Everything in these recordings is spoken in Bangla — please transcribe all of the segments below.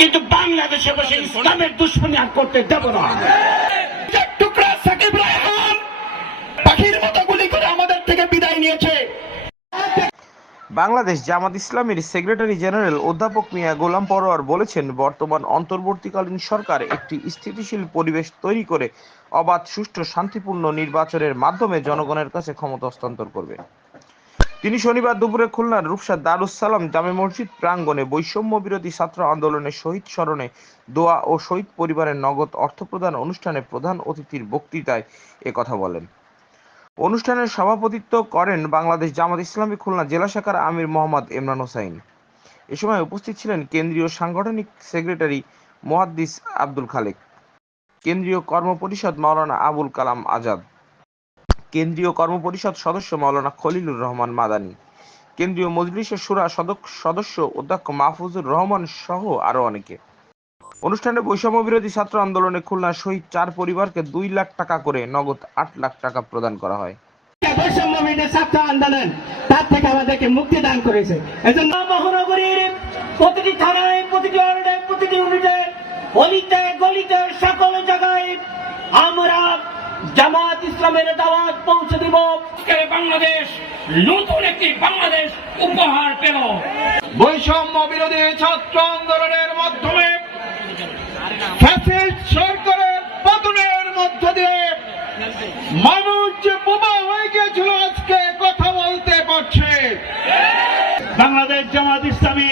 কিন্তু বাংলাদেশে বসে ইসলামের দুশ্মনী আর করতে দেব না। টুকরা সাকিব রায়হান পাখির মতো গুলি করে আমাদের থেকে বিদায় নিয়েছে। বাংলাদেশ জামাত ইসলামীর সেক্রেটারি জেনারেল অধ্যাপক মিয়া গোলাম পরোয়ার বলেছেন বর্তমান অন্তর্বর্তীকালীন সরকার একটি স্থিতিশীল পরিবেশ তৈরি করে অবাধ সুষ্ঠু শান্তিপূর্ণ নির্বাচনের মাধ্যমে জনগণের কাছে ক্ষমতা হস্তান্তর করবে। তিনি শনিবার দুপুরে খুলনার রূপসা দারুস সালাম জামে মসজিদ প্রাঙ্গণে বৈষম্য বিরোধী ছাত্র আন্দোলনের শহীদ স্মরণে দোয়া ও শহীদ পরিবারের নগদ অর্থ প্রদান অনুষ্ঠানে প্রধান অতিথির বক্তৃতায় একথা বলেন। অনুষ্ঠানের সভাপতিত্ব করেন বাংলাদেশ জামাত ইসলামী খুলনা জেলা শাখার আমির মোহাম্মদ ইমরান হোসাইন। এ সময় উপস্থিত ছিলেন কেন্দ্রীয় সাংগঠনিক সেক্রেটারি মোহাদ্দিস আব্দুল খালেক, কেন্দ্রীয় কর্মপরিষদ মাওলানা আবুল কালাম আজাদ কেন্দ্রীয় কর্মপরিষদ সদস্য মাওলানা খলিলুর রহমান মাদানী। কেন্দ্রীয় মজলিসের সুরা সদস্য অধ্যক্ষ মাহফুজুর রহমান সহ আরও অনেকে। অনুষ্ঠানে বৈষম্য বিরোধী ছাত্র আন্দোলনে খুলনা শহীদ চার পরিবারকে দুই লাখ টাকা করে নগদ আট লাখ টাকা প্রদান করা হয়। আমরা জামাত ইসলামের দাওয়াত পৌঁছে দিব। বাংলাদেশ নতুন একটি বাংলাদেশ উপহার পেল। বৈষম্য বিরোধী ছাত্র আন্দোলনের মাধ্যমে ফ্যাসিস্ট সরকারের পতনের মধ্য দিয়ে মানুষ যে বোমা হয়ে গিয়েছিল আজকে কথা বলতে পারছে। বাংলাদেশ জামাত ইসলামী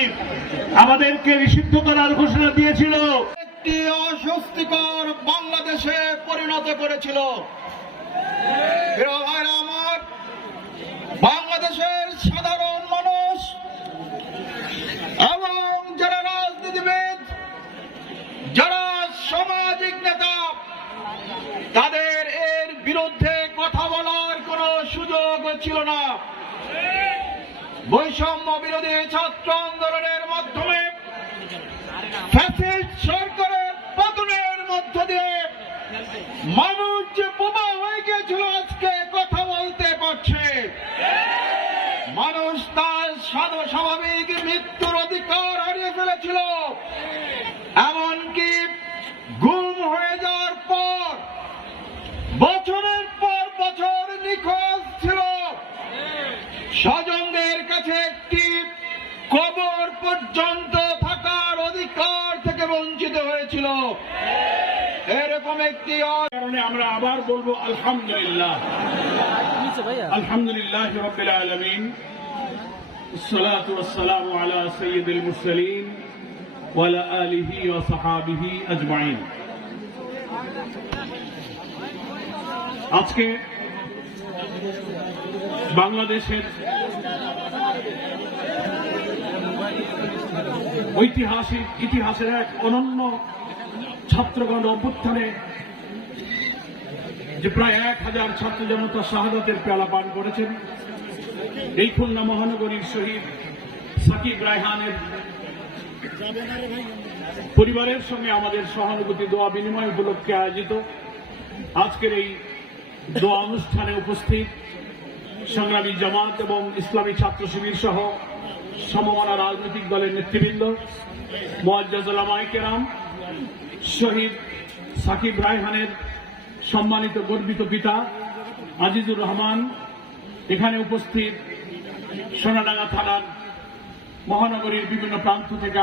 আমাদেরকে নিষিদ্ধ করার ঘোষণা দিয়েছিল। একটি অস্বস্তিকর বাংলাদেশে পরিণত করেছিল। আমার, বাংলাদেশের সাধারণ মানুষ এবং যারা রাজনীতিবিদ, যারা সামাজিক নেতা, তাদের এর বিরুদ্ধে কথা বলার কোনো সুযোগ ছিল না। বৈষম্য বিরোধী ছাত্র আন্দোলনের মাধ্যমে ফ্যাসিস্ট সরকারের পতনের মধ্য দিয়ে মানুষ যে বোমা হয়ে গিয়েছিল আজকে কথা বলতে পারছে। মানুষ তার স্বাদ- স্বাভাবিক মৃত্যুর অধিকার হারিয়ে ফেলেছিল। এমনকি গুম হয়ে যাওয়ার পর, বছরের পর বছর নিখোঁজ ছিল। স্বজনদের কাছে একটি কবর পর্যন্ত থাকার অধিকার থেকে বঞ্চিত হয়েছিল। এরকম একটি অ- কারণে আমরা আবার বলবো আলহামদুলিল্লাহ আলহামদুলিল্লাহ রবিল আলমিন الصلاة والسلام على سيد المرسلين وعلى آله وصحابه أجمعين আজকে বাংলাদেশের ঐতিহাসিক ইতিহাসের এক অনন্য ছাত্রগণ অভ্যুত্থানে যে প্রায় এক হাজার ছাত্র জনতা শাহাদাতের পেয়ালা পান করেছেন, এই খুলনা মহানগরীর শহীদ সাকিব রায়হানের পরিবারের সঙ্গে আমাদের সহানুভূতি দোয়া বিনিময় উপলক্ষে আয়োজিত আজকের এই দোয়া অনুষ্ঠানে উপস্থিত সংগ্রামী জামাত এবং ইসলামী ছাত্র শিবির সহ সমমনা রাজনৈতিক দলের নেতৃবৃন্দ, মোয়াজ্জাজ কেরাম শহীদ সাকিব রায়হানের সম্মানিত গর্বিত পিতা আজিজুর রহমান, এখানে উপস্থিত সোনাডাঙ্গা থানার মহানগরীর বিভিন্ন প্রান্ত থেকে